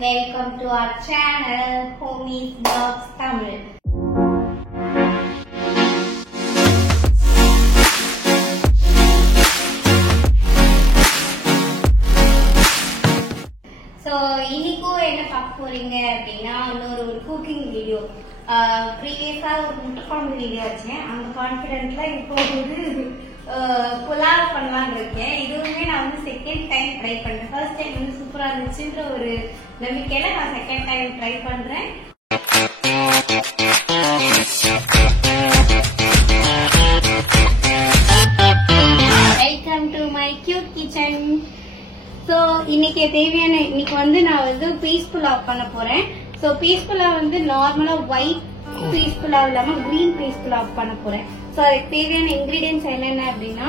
welcome to our channel Homies Vlogs Tamil. So இன்னைக்கு என்ன பார்க்க போறீங்க அப்படினா ஒரு குக்கிங் வீடியோ. ப்ரீவியஸா ஒரு முட்டை குழம்பு வீடியோ வச்சேன். அந்த கான்ஃபிடென்ட்ல இப்போ ஒரு புலாவ் பண்ணலாம்னு இருக்கேன். இதுவுமே நான் வந்து செகண்ட் டைம் ட்ரை பண்றேன். ஃபர்ஸ்ட் டைம் வந்து சூப்பரா இருந்துச்சுன்ற ஒரு நம்பிக்கையில நான் செகண்ட் டைம் ட்ரை பண்றேன். Welcome to my cute kitchen. So இன்னைக்கு தேவையான இன்னைக்கு வந்து நான் வந்து பீஸ் புலாவ் பண்ண போறேன். ஸோ பீஸ் புலாவ் வந்து நார்மலா ஒயிட் பீஸ் புலாவ் இல்லாம கிரீன் பீஸ் புலாவ் பண்ண போறேன். ஸோ அதுக்கு தேவையான இன்கிரீடியன்ஸ் என்னென்ன அப்படின்னா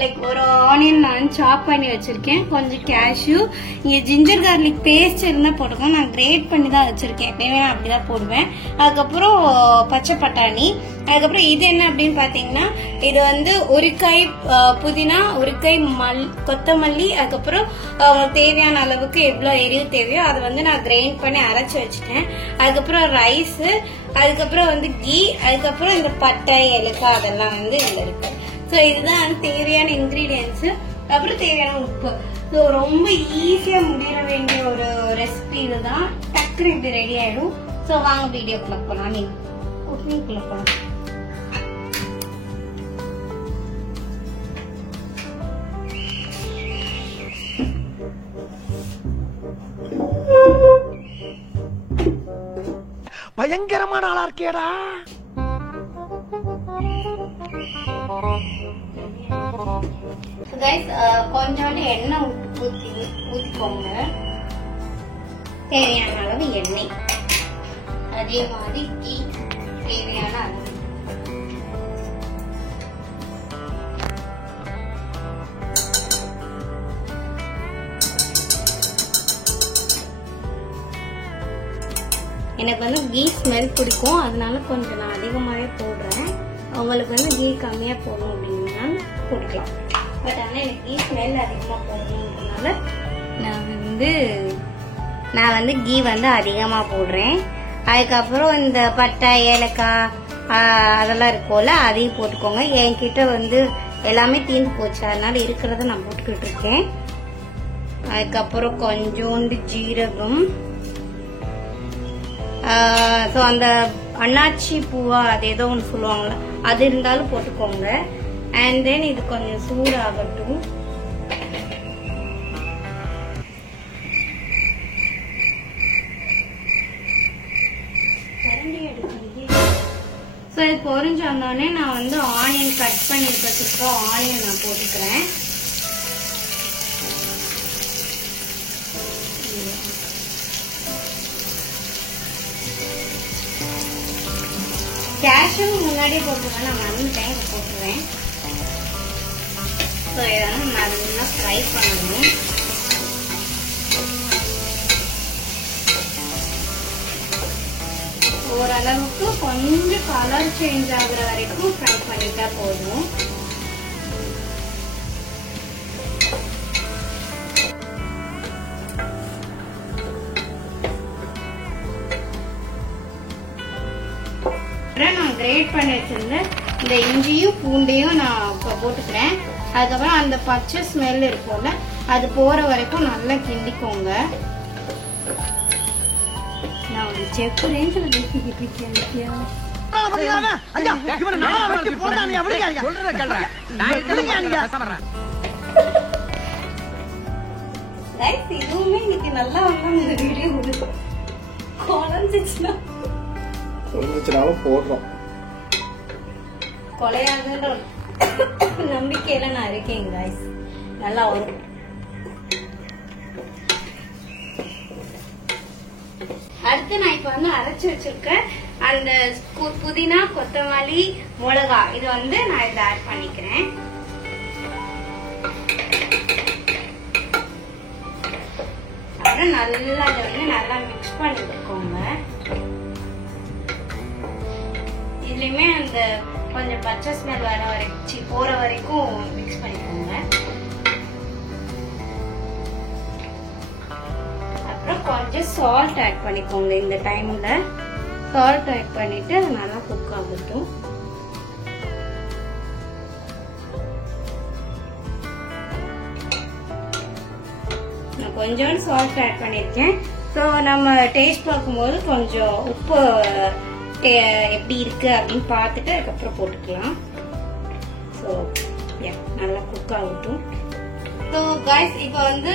லைக் ஒரு ஆனியன் நான் சாப் பண்ணி வச்சிருக்கேன், கொஞ்சம் கேஷ்யூ, இங்க ஜிஞ்சர் கார்லிக் பேஸ்ட் இருந்தா போட்டுக்கோங்க. நான் கிரேட் பண்ணி தான் வச்சிருக்கேன், எப்பயுமே நான் அப்படிதான் போடுவேன். அதுக்கப்புறம் பச்சை பட்டாணி, அதுக்கப்புறம் இது என்ன அப்படின்னு பாத்தீங்கன்னா இது வந்து ஒரு கை புதினா, ஒரு கை கொத்தமல்லி, அதுக்கப்புறம் தேவையான அளவுக்கு எவ்வளவு எரிவு தேவையோ அதை வந்து நான் கிரைண்ட் பண்ணி அரைச்சு வச்சுட்டேன். அதுக்கப்புறம் ரைஸ், அதுக்கப்புறம் வந்து கீ, அதுக்கப்புறம் இந்த பட்டை ஏலக்காய் அதெல்லாம் வந்து இதுல இருக்கு. ஸோ இதுதான் தேவையான இன்கிரீடியன்ஸ். அப்புறம் தேவையான உப்பு. ஸோ ரொம்ப ஈஸியா முடிய வேண்டிய ஒரு ரெசிபி இதுதான். டக்குனு இப்படி ரெடி ஆயிடும். ஸோ வாங்க வீடியோக்குள்ள போலாம், நீங்க குக்கிங்குள்ள போலாம். பயங்கரமான ஆளா இருக்கேடா. கொஞ்சோண்டு எண்ணெய் ஊத்திக்கோங்க, தேவையான அளவு எண்ணெய், அதே மாதிரி கீ தேவையான அளவு. எனக்கு வந்து கீ ஸ்மெல் பிடிக்கும், அதனால கொஞ்சம் நான் அதிகமாகவே போடுறேன். உங்களுக்கு வந்து கீ கம்மியா போடணும் அப்படின்னா போட்டுக்கலாம். பட் ஆனால் எனக்கு கீ ஸ்மெல் அதிகமாக போடணுன்றதுனால நான் வந்து கீ வந்து அதிகமாக போடுறேன். அதுக்கப்புறம் இந்த பட்டை ஏலக்காய் அதெல்லாம் இருக்கும்ல, அதையும் போட்டுக்கோங்க. என்கிட்ட வந்து எல்லாமே தீர்ந்து போச்சு, அதனால இருக்கிறத நான் போட்டுக்கிட்டு இருக்கேன். அதுக்கப்புறம் கொஞ்சோண்டு ஜீரகம், ஸோ அந்த அன்னாச்சி பூவா அது ஏதோ ஒன்று சொல்லுவாங்கல்ல, அது இருந்தாலும் போட்டுக்கோங்க. அண்ட் தென் இது கொஞ்சம் சூடாகட்டும். ஸோ இது பொரிஞ்சு வந்தோடனே நான் வந்து ஆனியன் கட் பண்ணி வச்சிருக்க ஆனியன் நான் போட்டுக்கிறேன். கேஷ்யூ முன்னாடியே போட்டுருவேன், நான் மறந்துட்டேன், இப்போ போட்டுருவேன். ஸோ இதெல்லாம் நல்லா ஃப்ரை பண்ணணும். ஓரளவுக்கு கொஞ்சம் கலர் சேஞ்ச் ஆகுற வரைக்கும் ஃப்ரை பண்ணிட்டா போதும். நான் கிரேட் பண்ணி வச்சிருந்தேன் இந்த இஞ்சியும் பூண்டையும் நான் போட்டுக்கிறேன். அதுக்கப்புறம் அந்த பச்சை ஸ்மெல் இருக்கும்ல, அது போற வரைக்கும் நல்லா கிண்டிக்கோங்க. நான் ஒரு செஃப் ரேஞ்சில் பேசிக்கிட்டு இருக்கேன். இதுவுமே இன்னைக்கு நல்லா வந்து வீடியோ குழஞ்சிச்சுன்னா போடுறோம். கொலையாதுன்ற நம்பிக்கையில நான் இருக்கேன் गाइस, நல்லா வரும். அடுத்து நான் இப்ப வந்து அரைச்சு வச்சிருக்கேன் அந்த புதினா, கொத்தமல்லி, மிளகாய், இது வந்து நான் இதை ஆட் பண்ணிக்கிறேன். அப்புறம் நல்லா இதை வந்து நல்லா மிக்ஸ் பண்ணி வச்சுக்கோங்க. இதுலயுமே அந்த கொஞ்சம் பச்சை ஸ்மெல் வர வரைக்கும் போற வரைக்கும் மிக்ஸ் பண்ணிக்கோங்க. அப்புறம் கொஞ்சம் சால்ட் ஆட் பண்ணிக்கோங்க. இந்த டைம்ல சால்ட் ஆட் பண்ணிட்டு நல்லா குக் ஆகட்டும். நான் கொஞ்சம் சால்ட் ஆட் பண்ணிருக்கேன். ஸோ நம்ம டேஸ்ட் பார்க்கும்போது கொஞ்சம் உப்பு எப்படி இருக்கு அப்படின்னு பார்த்துட்டு அதுக்கப்புறம் போட்டுக்கலாம். ஸோ நல்லா குக் ஆகட்டும். ஸோ கைஸ் இப்போ வந்து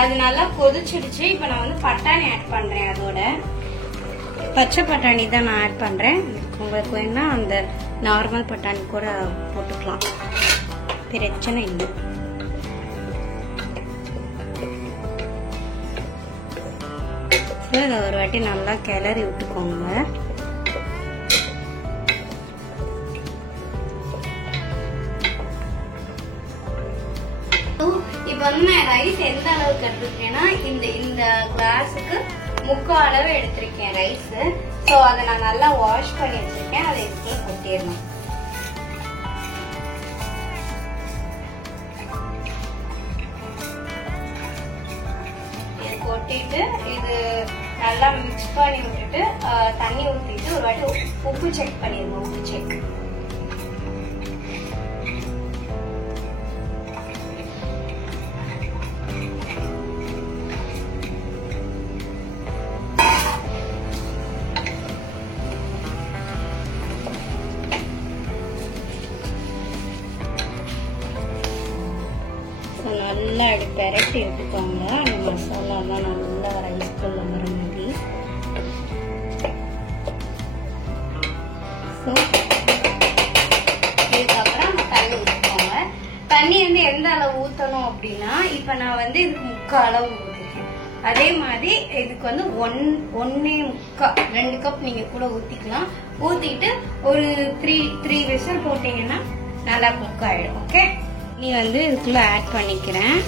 அது நல்லா கொதிச்சிடுச்சு. இப்போ நான் வந்து பட்டாணி ஆட் பண்றேன். அதோட பச்சை பட்டாணி தான் நான் ஆட் பண்றேன். உங்களுக்கு வேணா அந்த நார்மல் பட்டாணி கூட போட்டுக்கலாம், பிரச்சனை இல்லை. இதை ஒரு வாட்டி நல்லா கிளறி விட்டுக்கோங்க. இப்ப வந்து நான் ரைஸ் எந்த அளவுக்கு எடுத்துருக்கேன்னா இந்த கிளாஸுக்கு 3/4 அளவு எடுத்திருக்கேன் ரைஸ். ஸோ அதை நான் நல்லா வாஷ் பண்ணி வச்சிருக்கேன். அதை இதுக்குள்ள கொட்டிடணும். இது கொட்டிட்டு இது நல்லா மிக்ஸ் பண்ணி விட்டுட்டு தண்ணி ஊற்றிட்டு ஒரு வாட்டி உப்பு செக் பண்ணிடுங்க. உப்பு செக் நல்லா அப்படி பெரட்டி எடுத்துக்கோங்க. அந்த மசாலாலாம் நல்லா ரைஸ்க்குள்ள வர மாதிரி. ஸோ இதுக்கப்புறம் தண்ணி ஊற்றிக்கோங்க. தண்ணி வந்து எந்த அளவு ஊற்றணும் அப்படின்னா, இப்போ நான் வந்து இதுக்கு 3/4 அளவு ஊற்றிருக்கேன். அதே மாதிரி இதுக்கு வந்து 1.25 2 கப் நீங்க கூட ஊற்றிக்கலாம். ஊற்றிட்டு ஒரு 3 விசில் போட்டீங்கன்னா நல்லா குக் ஆயிடும். ஓகே, நீ வந்து இதுக்குள்ள ஆட் பண்ணிக்கிறேன்.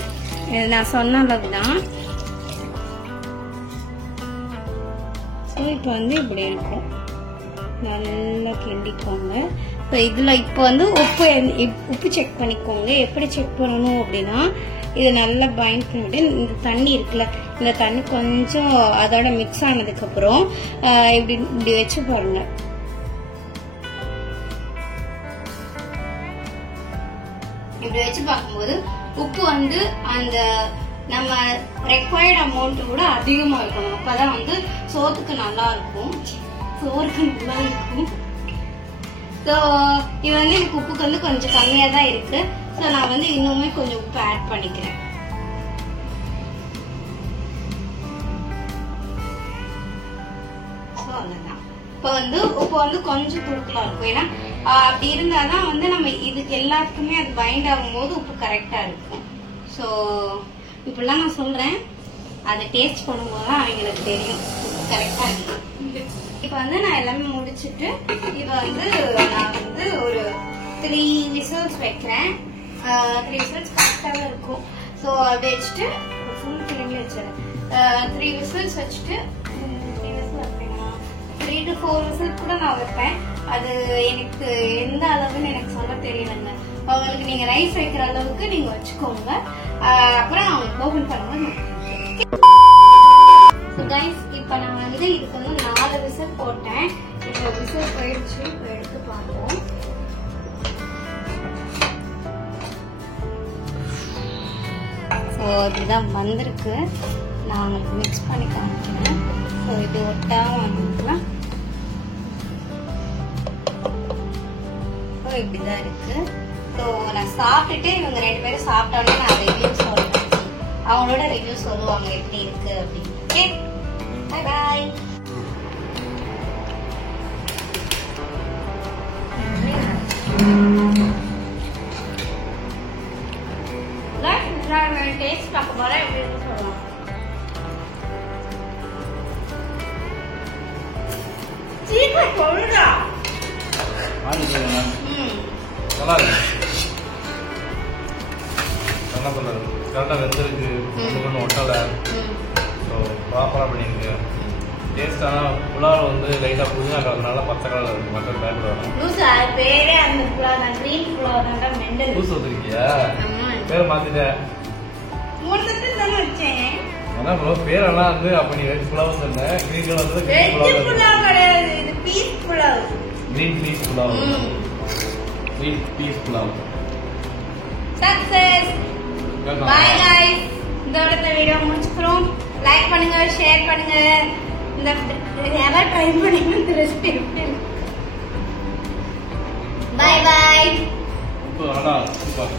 நான் சொன்ன அளவு தான். ஸோ இப்போ வந்து இப்படி இருக்கும். நல்லா கிண்டிக்கோங்க. ஸோ இதில் இப்போ வந்து உப்பு செக் பண்ணிக்கோங்க. எப்படி செக் பண்ணணும் அப்படின்னா, இது நல்லா பைண்ட் பண்ணிட்டு இந்த தண்ணி இருக்குல்ல, இந்த தண்ணி கொஞ்சம் அதோட மிக்ஸ் ஆனதுக்கு அப்புறம் இப்படி வச்சு பாருங்க. இப்படி வச்சு பார்க்கும்போது உப்பு வந்து அந்த நம்ம ரெக்வயர்ட் அமௌண்ட் கூட அதிகமா இருக்கணும். அப்பதான் வந்து சோத்துக்கு நல்லா இருக்கும், சோறுக்கு நல்லா இருக்கும். ஸோ இது வந்து எனக்கு உப்புக்கு வந்து கொஞ்சம் கம்மியா தான் இருக்கு. ஸோ நான் வந்து இன்னுமே கொஞ்சம் உப்பு ஆட் பண்ணிக்கிறேன். ஸோ அவ்வளோதான். இப்போ வந்து உப்பு வந்து கொஞ்சம் தூக்கலா இருக்கும். ஏன்னா அப்படி இருந்தாதான் வந்து நம்ம இதுக்கு எல்லாத்துக்குமே அது பைண்ட் ஆகும்போது உப்பு கரெக்டா இருக்கும். ஸோ இப்படிலாம் நான் சொல்றேன், அதை டேஸ்ட் பண்ணும்போது தான் அவங்களுக்கு தெரியும் உப்பு கரெக்டா இருக்கு. இப்போ வந்து நான் எல்லாமே முடிச்சுட்டு இப்போ வந்து நான் வந்து ஒரு 3 விசில்ஸ் வைக்கிறேன். 3 விசில்ஸ் கரெக்டாக இருக்கும். ஸோ அதை வச்சுட்டு ஃபுல் கிளம்பி வச்சிடறேன். 3 விசில்ஸ் வச்சுட்டு 3 to 4 விசில் கூட நான் வைப்பேன். அது எனக்கு எந்த அளவுன்னு எனக்கு சொல்ல தெரியலங்க. உங்களுக்கு நீங்க ரைஸ் வைக்கிற அளவுக்கு நீங்க வச்சுக்கோங்க. அப்புறம் அவங்க ஓபன் பண்ணுவோம். கைஸ், இப்போ நான் வந்து இதுக்கு வந்து 4 விசில் போட்டேன். இப்போ விசில் போயிடுச்சு. இப்போ எடுத்து பார்ப்போம். ஸோ இப்படிதான் வந்திருக்கு. நான் உங்களுக்கு மிக்ஸ் பண்ணி காமிக்கிறேன். ஸோ இது ஒட்டாம வந்துக்கலாம். ஸோ இப்படிதான் இருக்கு. ஸோ நான் சாப்பிட்டுட்டு இவங்க 2 பேரும் சாப்பிட்டோன்னே நான் ரிவ்யூ சொல்றேன். அவங்களோட ரிவ்யூ சொல்லுவாங்க எப்படி இருக்கு அப்படின்னு. Okay, bye bye. டேஸ்ட் பார்க்க போறேன். எப்படி இருக்கு சொல்லலாம். சீக்கிரம் சொல்லுடா. நல்லா இருக்கு. என்ன சொல்றது, கரெக்டாக வெந்திருக்கு, ஒன்று ஒட்டலை. ஸோ ப்ராப்பராக பண்ணியிருக்கு. டேஸ்ட் ஆனால் புலாவில் வந்து லைட்டாக புதினா கலர்னால பச்சை கலர் இருக்குது. மற்ற பேக்கில் வரும். பேரே அந்த புலாவ் தான், கிரீன் புலாவ் தான். பூசு வச்சிருக்கியா? பேர் மாற்றிட்டேன். வச்சேன். என்ன ப்ரோ பேரெல்லாம் வந்து அப்ப நீ வெஜ் புலாவ் சொன்ன கிரீன் கலர் வந்து வெஜ் புலாவ் கிடையாது, இது peas pulao. Green peas pulao. Green peas pulao. Success. Bye guys. இதோட இந்த வீடியோ முடிச்சுக்கிறோம். லைக் பண்ணுங்க, ஷேர் பண்ணுங்க. இந்த யாராவது ட்ரை பண்ணுங்க இந்த ரெசிபி. By by. சூப்பர்.